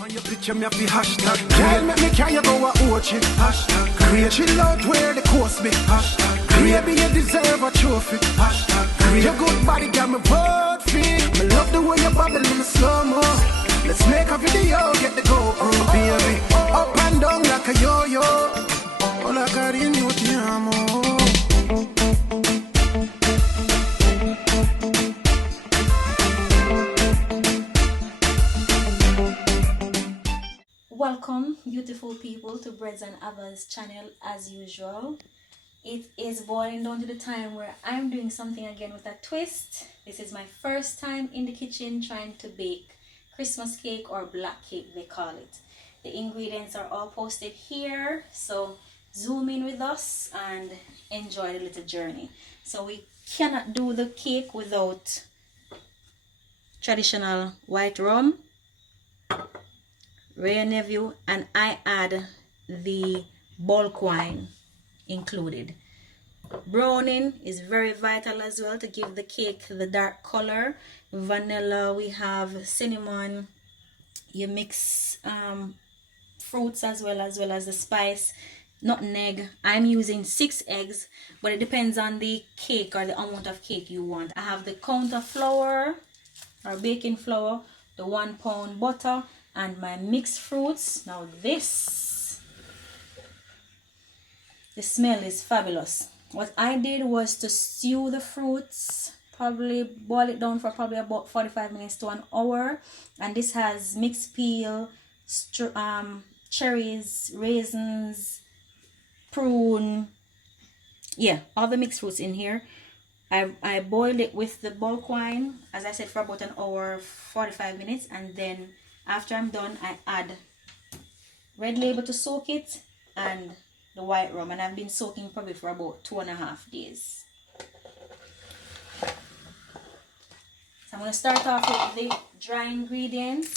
On your picture, me have the hashtag. Girl, make me carry you go a OG. Hashtag. Create chill out where the coast be. Hashtag. Baby, you deserve a trophy. Hashtag. Your good body got me vote for. Me love the way you bubble in the slow-mo. Let's make a video, get the GoPro, baby. Up and down like a yo-yo. Hola, cariño, te amo. Welcome, beautiful people, to Breads and Avas channel. As usual, it is boiling down to the time where I'm doing something again with a twist. This is my first time in the kitchen trying to bake Christmas cake, or black cake they call it. The ingredients are all posted here, so zoom in with us and enjoy the little journey. So we cannot do the cake without traditional white rum, rare nephew, and I add the bulk wine included. Browning is very vital as well to give the cake the dark color. Vanilla, we have cinnamon. You mix fruits as well as the spice. Nutmeg. I'm using 6 eggs, but it depends on the cake or the amount of cake you want. I have the counter flour or baking flour, the 1 pound butter, and my mixed fruits. Now the smell is fabulous. What I did was to stew the fruits, probably boil it down for probably about 45 minutes to an hour. And this has mixed peel, cherries, raisins, prune, yeah, all the mixed fruits in here. I boiled it with the bulk wine, as I said, for about an hour, 45 minutes, and then after I'm done, I add red label to soak it and the white rum, and I've been soaking probably for about 2.5 days. So I'm going to start off with the dry ingredients.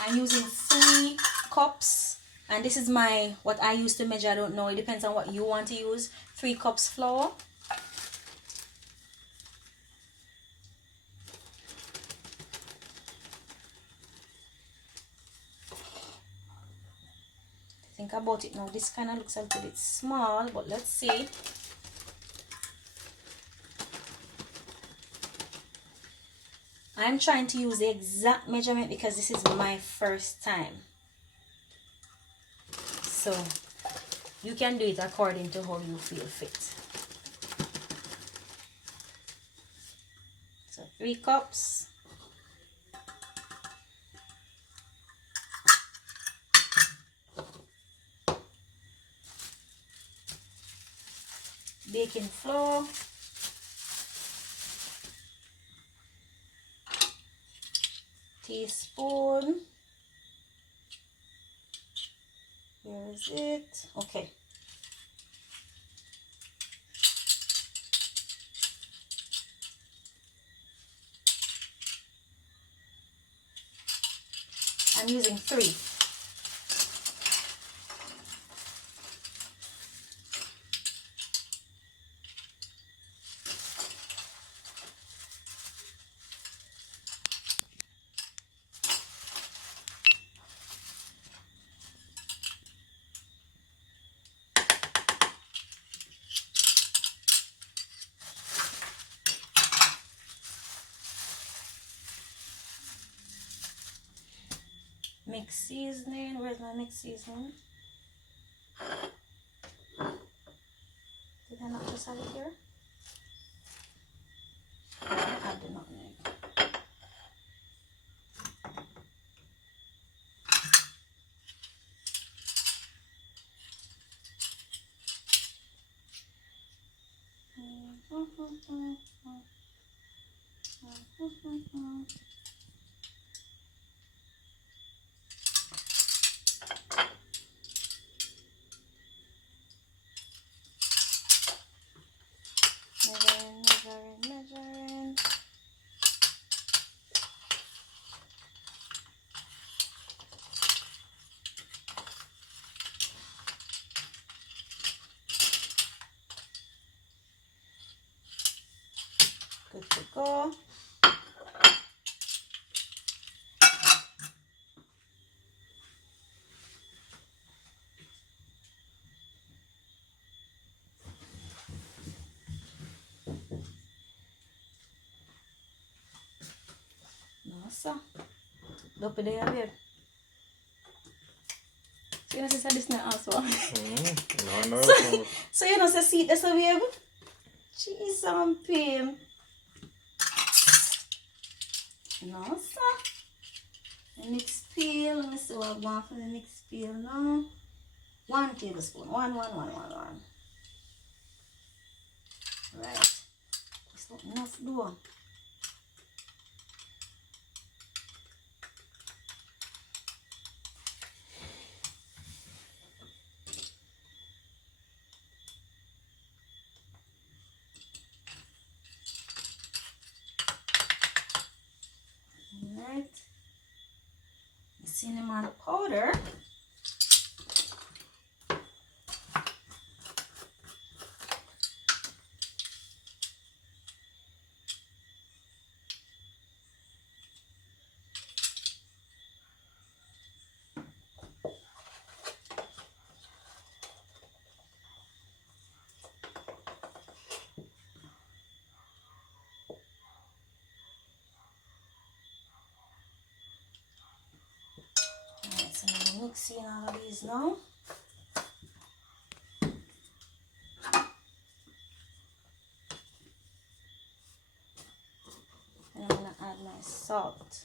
I'm using 3 cups, and this is what I use to measure. I don't know, it depends on what you want to use. 3 cups flour, think about it now. This kind of looks a little bit small, but let's see. I'm trying to use the exact measurement because this is my first time. So you can do it according to how you feel fit. So 3 cups. Baking flour, teaspoon, where is it? Okay, I'm using 3. Mix seasoning. Where's my mix seasoning? Did I not just have it here? I add the nutmeg. Measuring. Good to go. so. Look there, babe. So you know, say this now also. No. So you know, say see this, babe. Cheese and peal. No, sir. The mixed peel. Let me see what I want for the mixed peel now. 1 tablespoon. One. Right. It's not enough though. Alright. Cinnamon powder. Alright, so I'm mixing all of these now. And I'm gonna add my salt.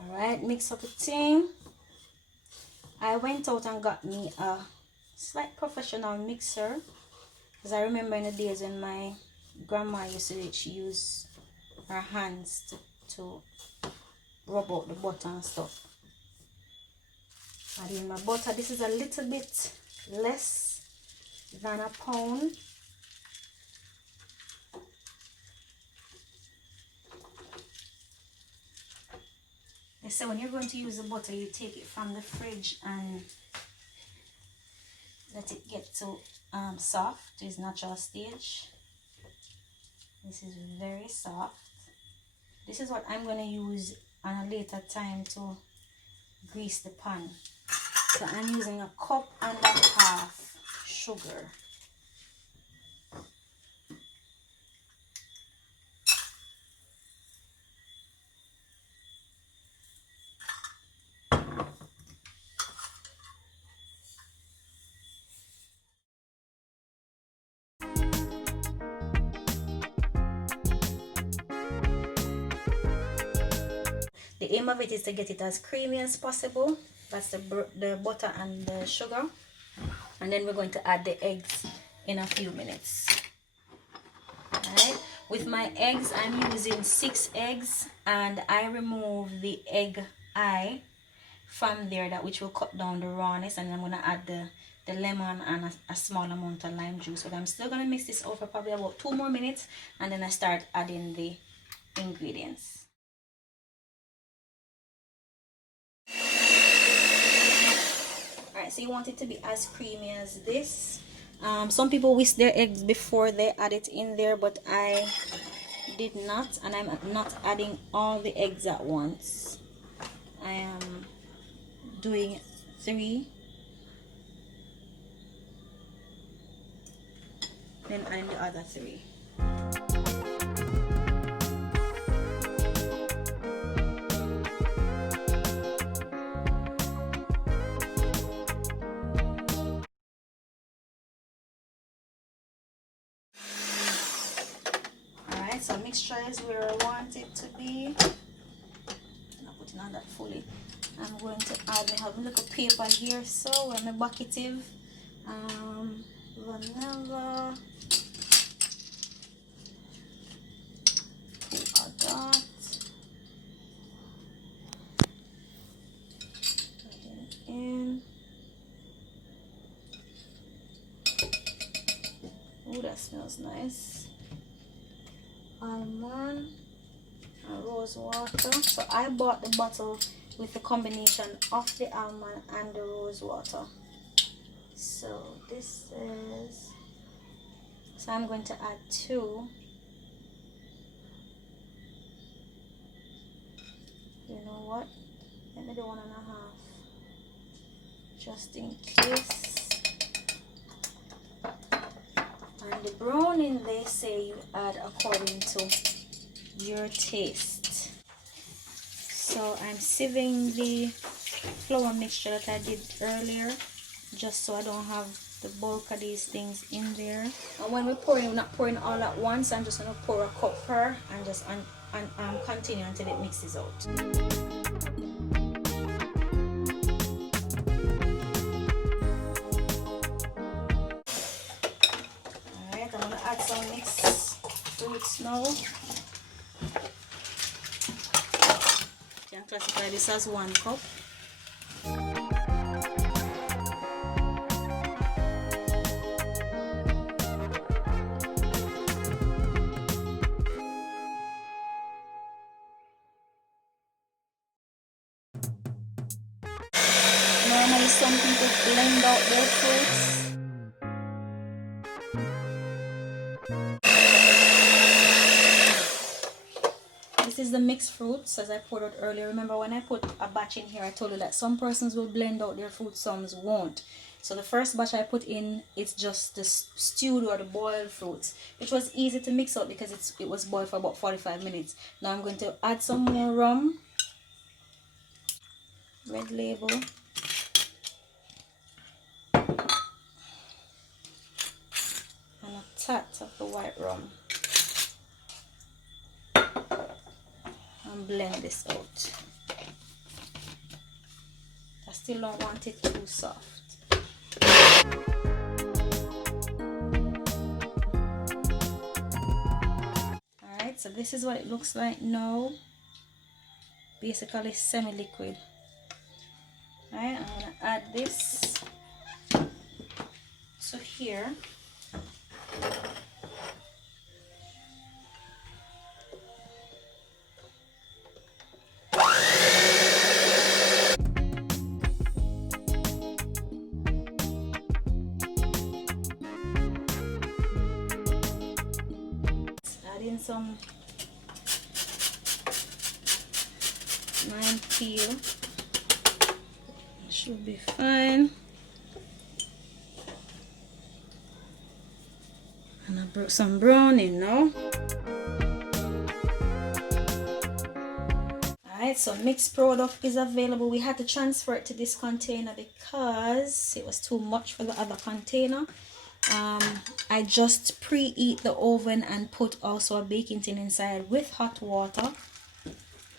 Alright, mix up the thing. I went out and got me a slight professional mixer, because I remember in the days when my grandma used to she use her hands to rub out the butter and stuff. Add in my butter. This is a little bit less than a pound. They say when you're going to use the butter, you take it from the fridge and let it get to soft to its natural stage. This is very soft. This is what I'm going to use on a later time to grease the pan. So I'm using 1.5 cups sugar. The aim of it is to get it as creamy as possible. That's the butter and the sugar. And then we're going to add the eggs in a few minutes. Alright, with my eggs, I'm using 6 eggs, and I remove the egg eye from there, that which will cut down the rawness, and I'm going to add the lemon and a small amount of lime juice. But I'm still going to mix this over probably about 2 more minutes, and then I start adding the ingredients. Alright, so you want it to be as creamy as this. Some people whisk their eggs before they add it in there, but I did not, and I'm not adding all the eggs at once. I am doing 3, then adding the other 3. So mixture is where I want it to be. I'm not putting on that fully. I'm going to add, I have a little paper here, so where my bucketive, vanilla, add that, put it in. Oh, that smells nice. Almond and rose water. So I bought the bottle with the combination of the almond and the rose water. So this is, so I'm going to add 2. You know what, let me do 1.5 just in case. And the browning, they say you add according to your taste. So I'm sieving the flour mixture that I did earlier, just so I don't have the bulk of these things in there. And when we're pouring, we're not pouring all at once. I'm just gonna pour a cup per and just continue until it mixes out. Alright, I'm gonna add some mixed fruits now. You can classify this as 1 cup. Normally some people blend out their fruits. This is the mixed fruits as I poured out earlier. Remember when I put a batch in here, I told you that some persons will blend out their fruits, some won't. So the first batch I put in, it's just the stewed or the boiled fruits, which was easy to mix out because it was boiled for about 45 minutes. Now I'm going to add some more rum, Red Label, and a tad of the white rum, and blend this out. I still don't want it too soft. Alright, so this is what it looks like now. Basically semi-liquid. Alright, I'm going to add this to here. Add in some lime peel. Should be fine. And I brought some browning now. Alright, so mixed product is available. We had to transfer it to this container because it was too much for the other container. I just preheat the oven and put also a baking tin inside with hot water.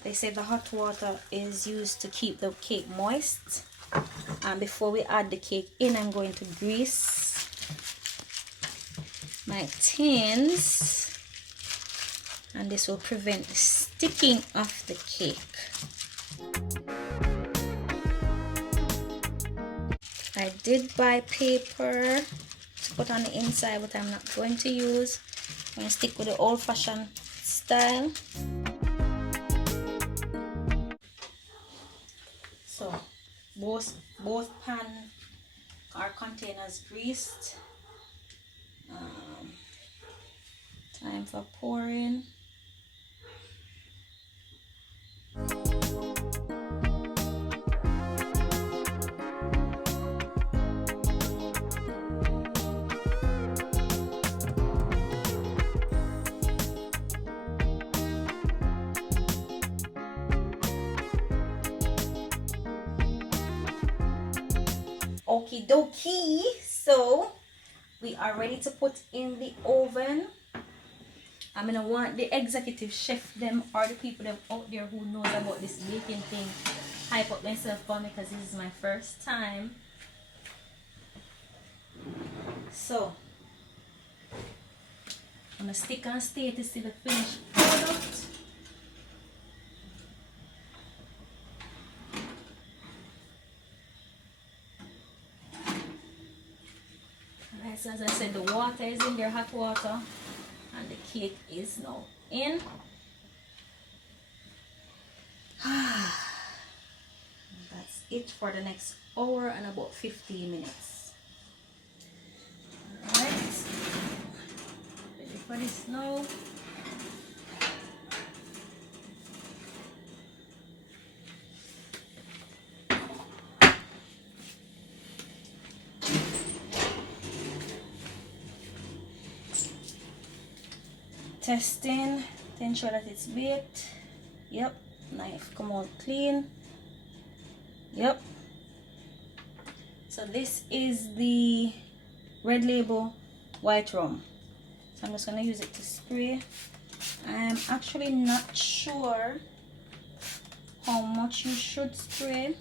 They say the hot water is used to keep the cake moist. And before we add the cake in, I'm going to grease my tins, and this will prevent the sticking of the cake. I did buy paper to put on the inside, but I'm not going to use. I'm going to stick with the old-fashioned style. So both pan or containers greased. Time for pouring. Okie dokie, so we are ready to put in the oven. I'm gonna want the executive chef them or the people them out there who knows about this baking thing hype up myself for me, because this is my first time. So I'm gonna stick and stay to see the finished product. So as I said, the water is in there, hot water, and the cake is now in. That's it for the next hour and about 15 minutes. Alright, ready for this now. Testing. to ensure that it's baked. Yep, knife come out clean. Yep. So this is the Red Label white rum. So I'm just gonna use it to spray. I'm actually not sure how much you should spray.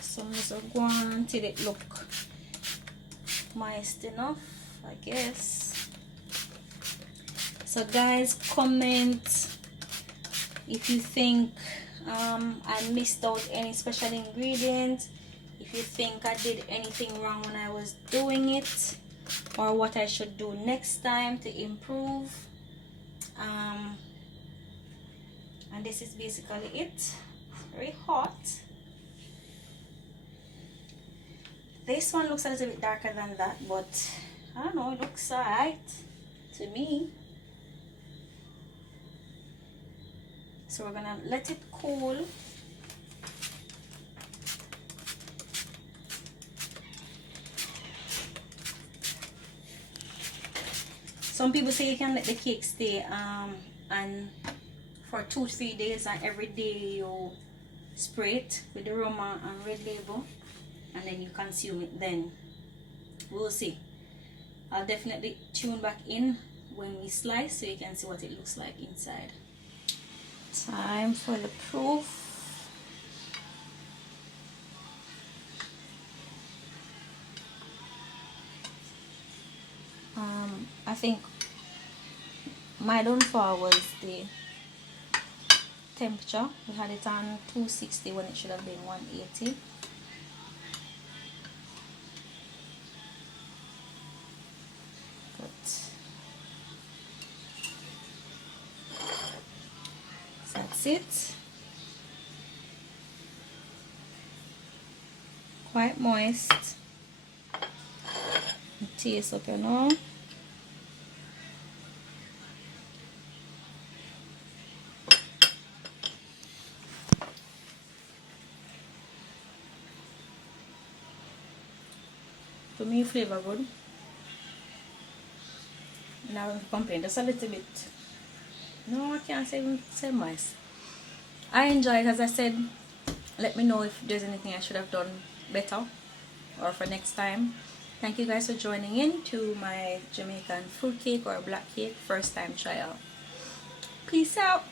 So I'm just go on till it look moist enough, I guess. So guys, comment if you think I missed out any special ingredient, if you think I did anything wrong when I was doing it, or what I should do next time to improve. And this is basically it. It's very hot. This one looks a little bit darker than that, but I don't know, it looks alright to me. So we're gonna let it cool. Some people say you can let the cake stay and for 2-3 days, and every day you spray it with the rum and Red Label, and then you consume it. Then we'll see. I'll definitely tune back in when we slice so you can see what it looks like inside. Time for the proof. I think my downfall was the temperature. We had it on 260 when it should have been 180. But that's it. Quite moist. Taste up, you know. To me, flavor good. Now I'm complain just a little bit. No, I can't say moist. I enjoy it, as I said. Let me know if there's anything I should have done better or for next time. Thank you guys for joining in to my Jamaican fruit cake or black cake first time trial. Peace out.